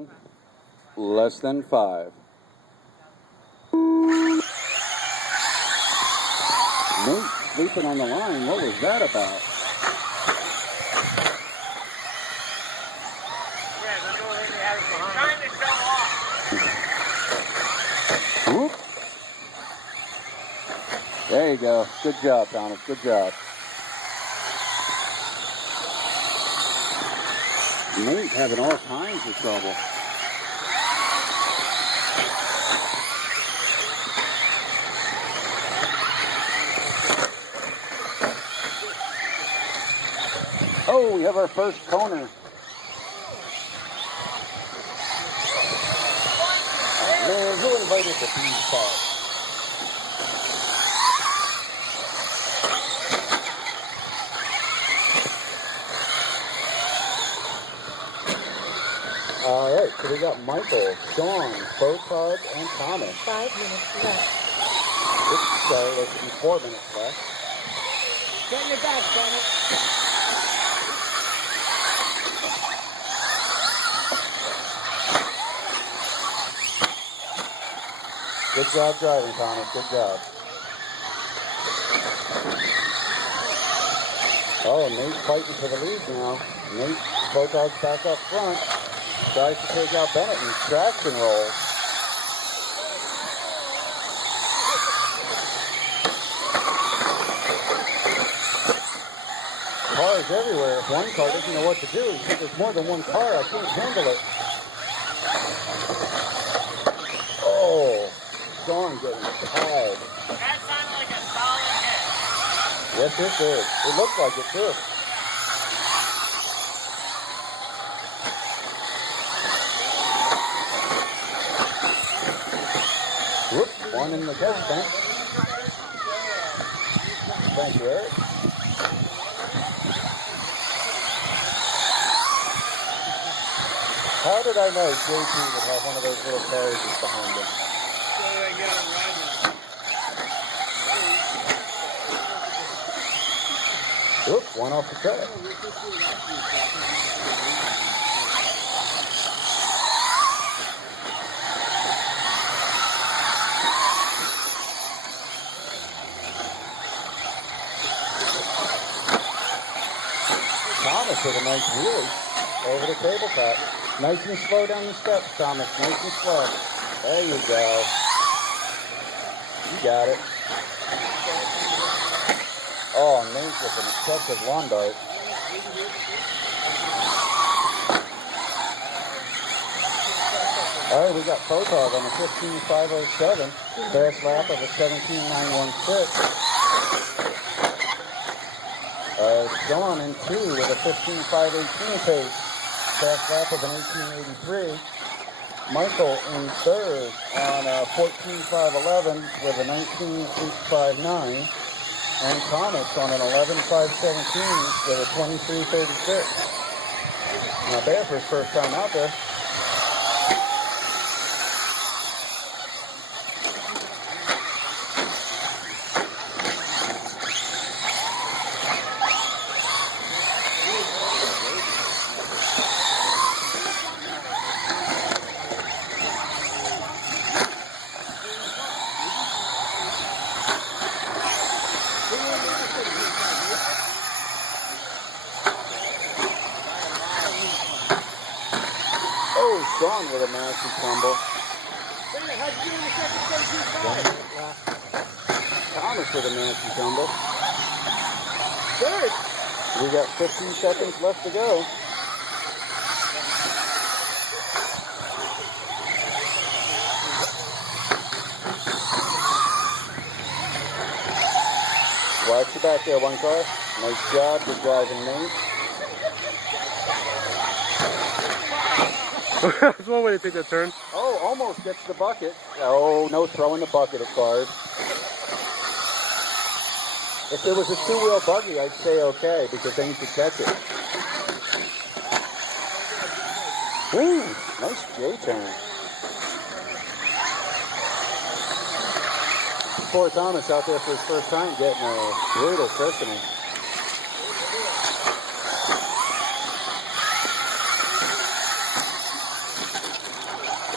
zone. Less than 5. Nate sleeping on the line. What was that about? Whoop. There you go. Good job, Thomas. Good job. Nate having all kinds of trouble. Oh, we have our first corner. Oh, man, who invited the bees park? All right, so we got Michael, Sean, Photog, and Thomas. 5 minutes left. Oops, sorry, there should be 4 minutes left. Get in the back, Thomas. Good job driving, Thomas. Good job. Oh, Nate's fighting for the lead now. Nate, Photog's back up front. Tries to take out Bennett and traction rolls. Cars everywhere. If one car doesn't know what to do, there's more than one car. I can't handle it. Oh, Sean getting tired. That sounded like a solid hit. Yes, it did. It looked like it, too. Whoops, one in the test tank. Thank you, Eric. How did I know JP would have one of those little carriages behind him? So I got it right now. Whoop, one off the track. Thomas with a nice wheelie over the tabletop. Nice and slow down the steps, Thomas. Nice and slow. There you go. You got it. Oh, Nate with an excessive lawn dart. All right, we got Photog on the 15.507. Fast lap of a 17.916. Sean in 2 with a 15.518 pace. Fast lap of an 18.83. Michael in 3rd on a 14.511 with a 19.859. And Thomas on an 11.517 with a 23.36. Not bad for his first time out there. Sean with a massive tumble. Thomas with a massive tumble. Third. We got 15 seconds left to go. Watch your back there, one car. Nice job. Good driving, Nate. That's one way to take that turn. Oh, almost gets the bucket. Oh, no throwing the bucket at cars. If there was a two-wheel buggy, I'd say okay, because then you could catch it. Woo, nice J-turn. Poor Thomas out there for his first time getting a brutal christening.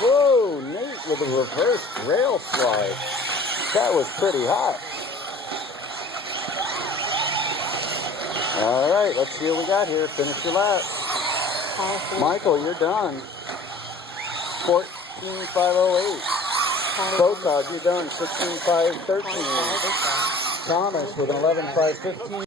Whoa, Nate with a reverse rail slide. That was pretty hot. All right, let's see what we got here. Finish your lap. Michael, you're done. 14,508. Protog, you're done. 16,513. Thomas with an 11,515.